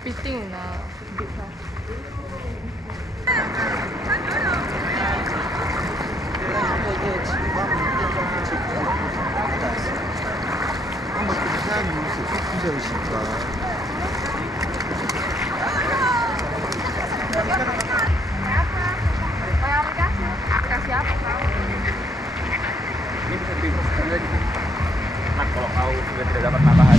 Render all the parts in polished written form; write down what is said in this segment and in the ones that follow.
Spitting na bita. Kasih apa kau? Ini bisa diproses lagi. Nah, kalau kau sudah tidak dapat tambahan.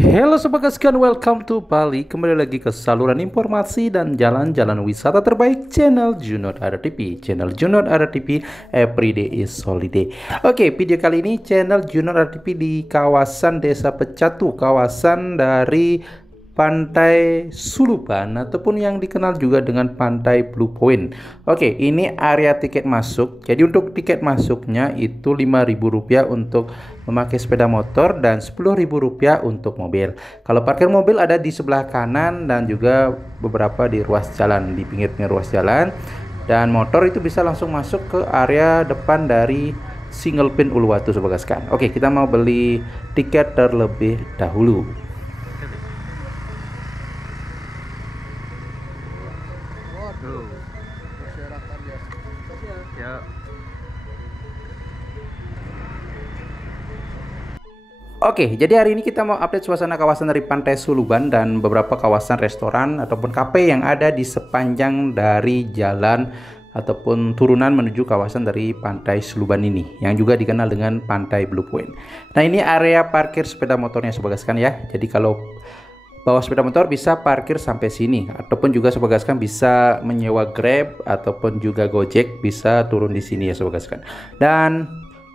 Halo sobat kesekian, welcome to Bali. Kembali lagi ke saluran informasi dan jalan-jalan wisata terbaik channel Junot RTP. Channel Junot RTP, everyday is holiday. Oke, video kali ini channel Junot RTP di kawasan Desa Pecatu, kawasan dari Pantai Suluban ataupun yang dikenal juga dengan Pantai Blue Point. Oke, ini area tiket masuk. Jadi untuk tiket masuknya itu Rp5.000 untuk memakai sepeda motor dan Rp10.000 untuk mobil. Kalau parkir mobil ada di sebelah kanan dan juga beberapa di ruas jalan, di pinggir-pinggir ruas jalan. Dan motor itu bisa langsung masuk ke area depan dari Single Pin Uluwatu sobat sekalian. Oke, kita mau beli tiket terlebih dahulu. Ya. Oke, jadi hari ini kita mau update suasana kawasan dari Pantai Suluban dan beberapa kawasan restoran ataupun kafe yang ada di sepanjang dari jalan ataupun turunan menuju kawasan dari Pantai Suluban ini, yang juga dikenal dengan Pantai Blue Point. Nah, ini area parkir sepeda motornya sobat gaskan ya. Jadi kalau bawa sepeda motor bisa parkir sampai sini, ataupun juga sobat gaskan bisa menyewa Grab ataupun juga Gojek bisa turun di sini ya sobat gaskan. Dan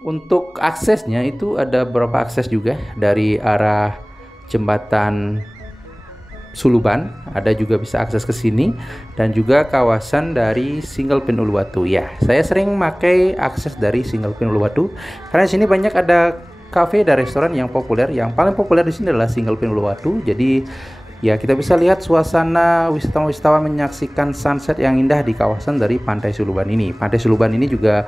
untuk aksesnya itu ada beberapa akses juga dari arah jembatan Suluban, ada juga bisa akses ke sini dan juga kawasan dari Single Pin Uluwatu ya. Saya sering pakai akses dari Single Pin Uluwatu karena di sini banyak ada kafe dan restoran yang populer. Yang paling populer di sini adalah Single Pin Uluwatu. Jadi ya kita bisa lihat suasana wisatawan-wisatawan menyaksikan sunset yang indah di kawasan dari Pantai Suluban ini. Pantai Suluban ini juga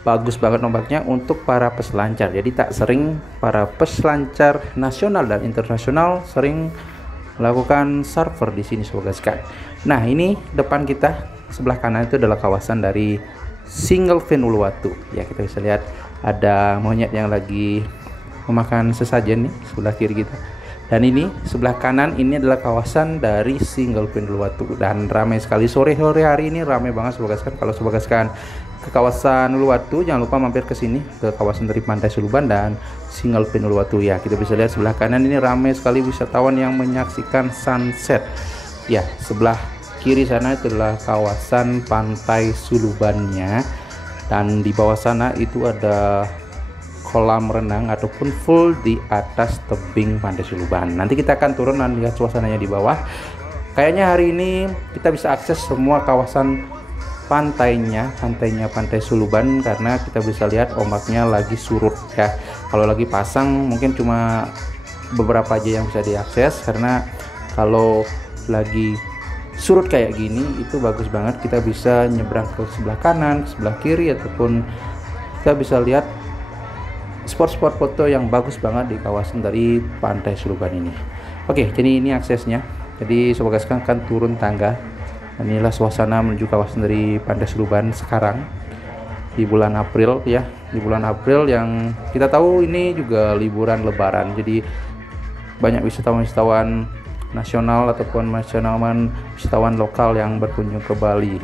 bagus banget ombaknya untuk para peselancar. Jadi tak sering para peselancar nasional dan internasional sering melakukan surfer di sini sobat sekalian. Nah, ini depan kita sebelah kanan itu adalah kawasan dari Single Pin Uluwatu. Ya, kita bisa lihat ada monyet yang lagi memakan sesajen nih sebelah kiri kita. Dan ini sebelah kanan ini adalah kawasan dari Single Pin Uluwatu dan ramai sekali. Sore hari ini ramai banget sobat gaskan. Kalau sobat gaskan ke kawasan Uluwatu jangan lupa mampir ke sini ke kawasan dari Pantai Suluban dan Single Pin Uluwatu ya. Kita bisa lihat sebelah kanan ini ramai sekali wisatawan yang menyaksikan sunset. Ya, sebelah kiri sana itu adalah kawasan Pantai Sulubannya. Dan di bawah sana itu ada kolam renang ataupun full di atas tebing Pantai Suluban. Nanti kita akan turun dan lihat suasananya di bawah. Kayaknya hari ini kita bisa akses semua kawasan pantainya Pantai Suluban karena kita bisa lihat ombaknya lagi surut ya. Kalau lagi pasang mungkin cuma beberapa aja yang bisa diakses, karena kalau lagi surut kayak gini itu bagus banget, kita bisa nyebrang ke sebelah kanan, ke sebelah kiri, ataupun kita bisa lihat spot-spot foto yang bagus banget di kawasan dari Pantai Suluban ini. Oke, jadi ini aksesnya. Jadi sobat gaskan akan turun tangga. Inilah suasana menuju kawasan dari Pantai Suluban sekarang di bulan April ya. Di bulan April yang kita tahu ini juga liburan Lebaran. Jadi banyak wisatawan-wisatawan nasional ataupun wisatawan lokal yang berkunjung ke Bali.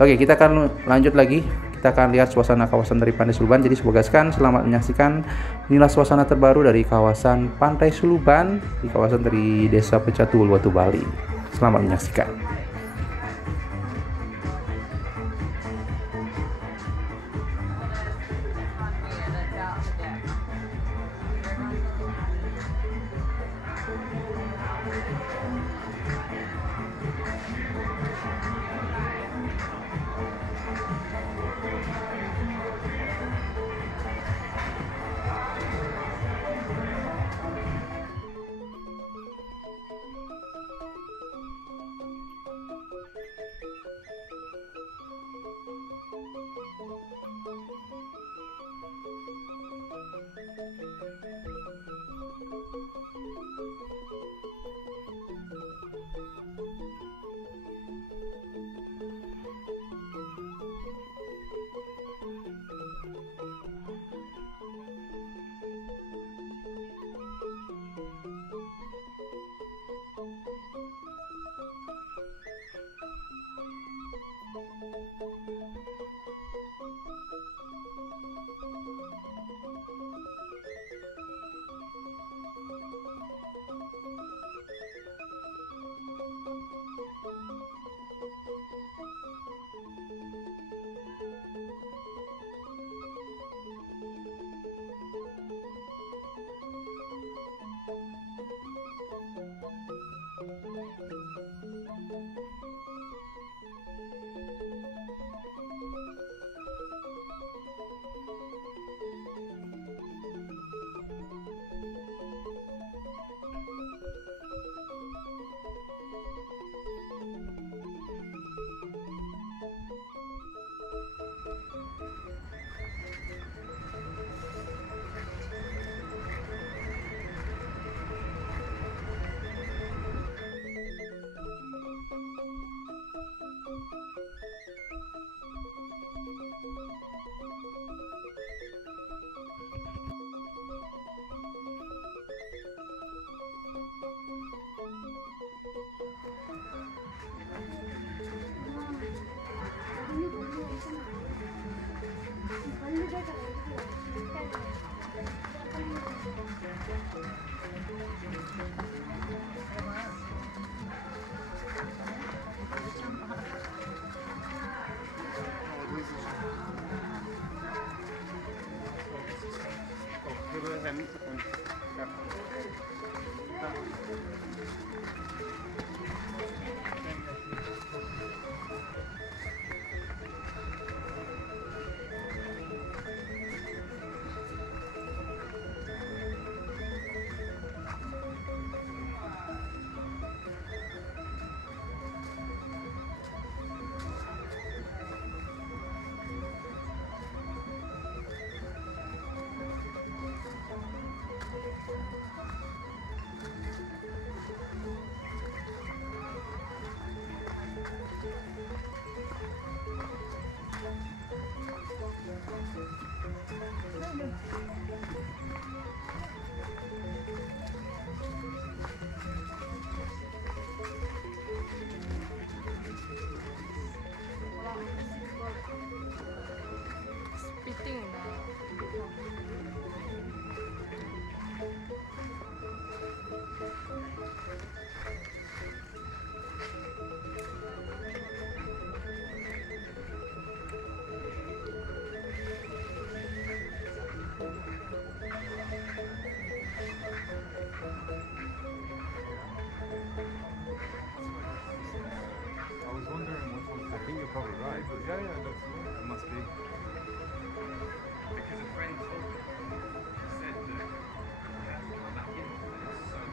Oke, kita akan lanjut lagi. Kita akan lihat suasana kawasan dari Pantai Suluban. Jadi sobat gaskan, selamat menyaksikan. Inilah suasana terbaru dari kawasan Pantai Suluban di kawasan dari Desa Pecatu Uluwatu Bali. Selamat menyaksikan. good. Yeah, yeah, that's it must be. Because a friend told me, he said that you have to come back in and it's so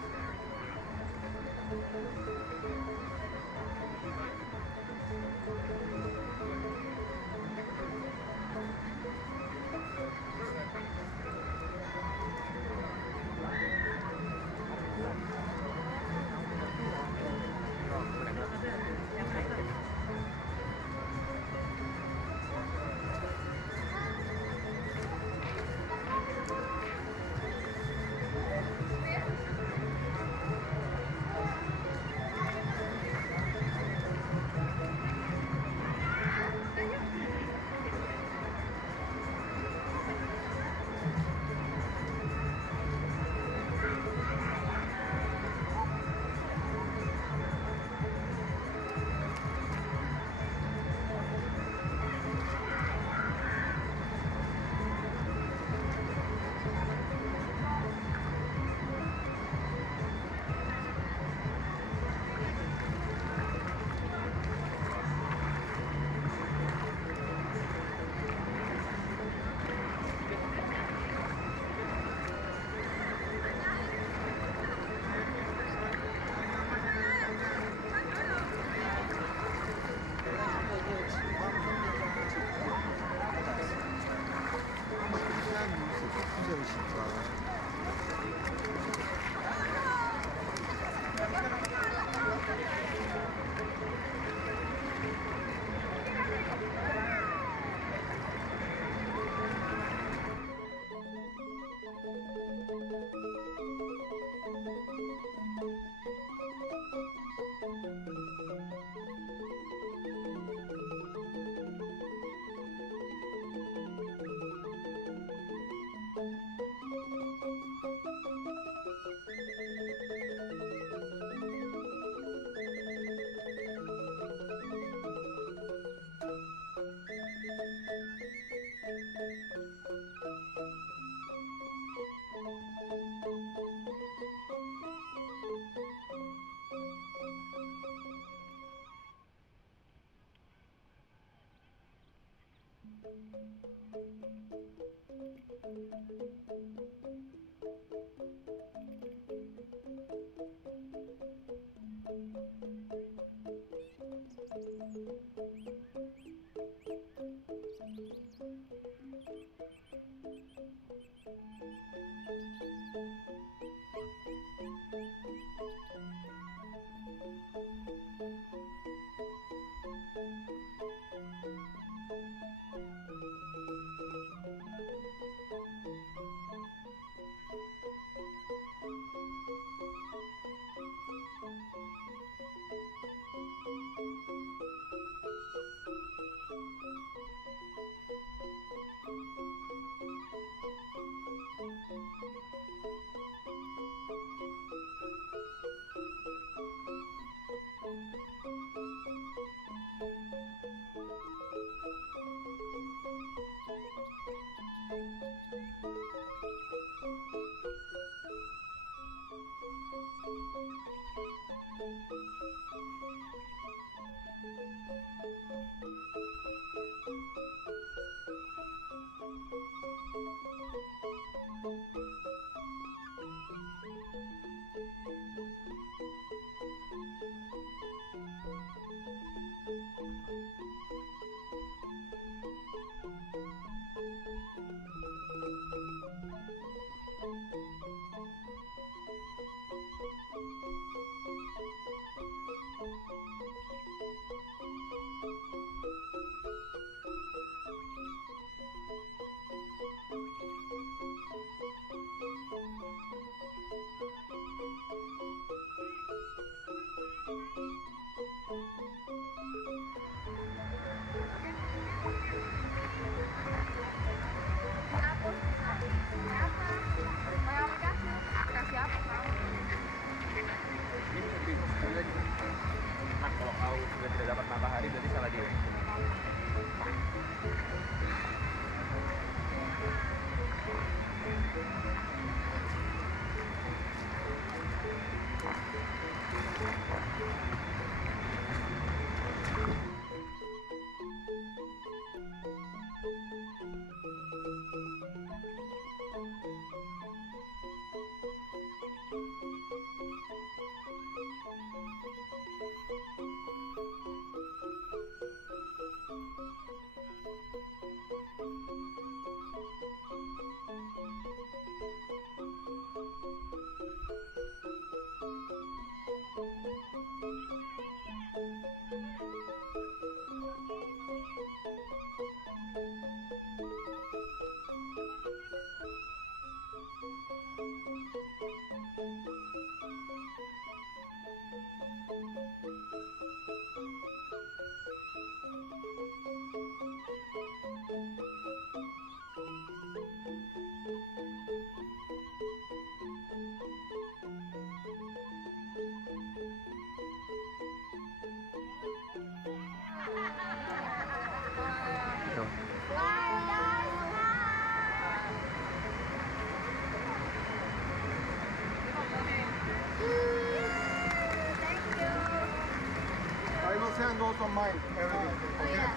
I will send also mine. Everything. Okay.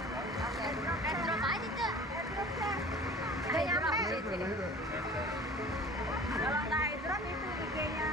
Airdrop aja tuh. Udah nyampe. Later. Kalau nggak airdrop itu IG-nya.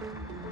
Thank you.